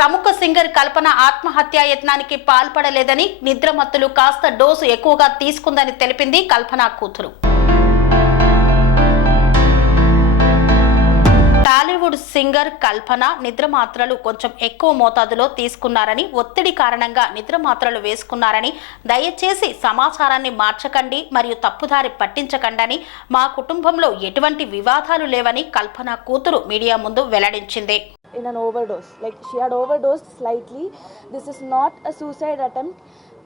ప్రముఖ సింగర్ కల్పన ఆత్మహత్యా యత్నానికి పాల్పడలేదని నిద్రమత్తులు కాస్త డోసు ఎక్కువగా తీసుకుందని తెలిపింది కల్పన కూతురు. టాలీవుడ్ సింగర్ కల్పన నిద్ర మాత్రలు కొంచెం ఎక్కువ మోతాదులో తీసుకున్నారని ఒత్తిడి కారణంగా నిద్ర మాత్రలు వేసుకున్నారని దయచేసి సమాచారాన్ని మార్చకండి మరియు తప్పుదారి పట్టించకండని మా కుటుంబంలో ఎటువంటి వివాదాలు లేవని కల్పన కూతురు మీడియా ముందు వెల్లడించింది. In an overdose. Like she had overdosed slightly. This is not a suicide attempt.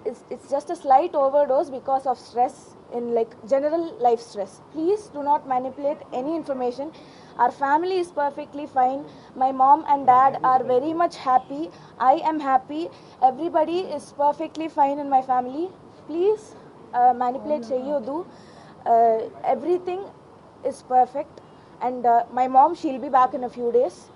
It's, it's just a slight overdose because of stress in like general life stress. Please do not manipulate any information. Our family is perfectly fine. My mom and dad are very much happy. I am happy. Everybody is perfectly fine in my family. Please uh, manipulate Cheyodu. Uh, everything is perfect. And uh, my mom, she'll be back in a few days.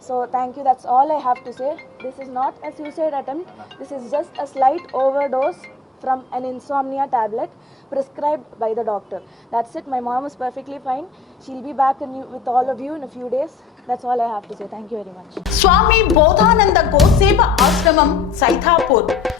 So thank you, that's all I have to say. This is not a suicide attempt, this is just a slight overdose from an insomnia tablet prescribed by the doctor. That's it, my mom is perfectly fine. She'll be back with all of you in a few days. That's all I have to say. Thank you very much. Swami Bodhananda Koseva Ashramam, Saitapur.